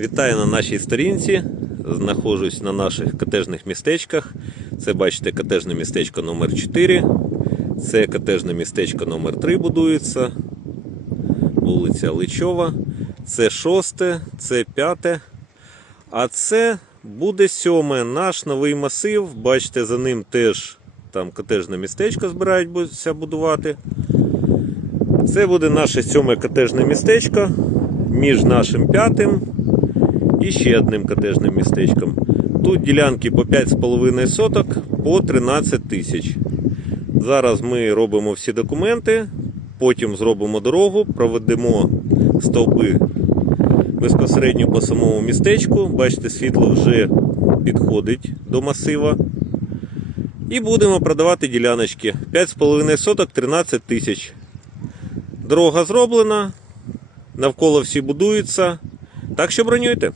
Вітаю на нашій сторінці. Знаходжусь на наших котежних містечках. Це бачите котежне містечко номер 4 Це котежне містечко номер 3 будується. Вулиця Личова. Це шосте, це п'яте. А це буде сьоме. Наш новий масив. Бачите, за ним теж там котежне містечко збираються будувати. Це буде наше сьоме котежне містечко між нашим п'ятим і ще одним котежним містечком. Тут ділянки по 5,5 соток по 13 тисяч. Зараз ми робимо всі документи, потім зробимо дорогу, проведемо стовпи безпосередньо по самому містечку. Бачите, світло вже підходить до масива. І будемо продавати діляночки. 5,5 соток 13 тисяч. Дорога зроблена, навколо всі будуються. Так що бронюйте.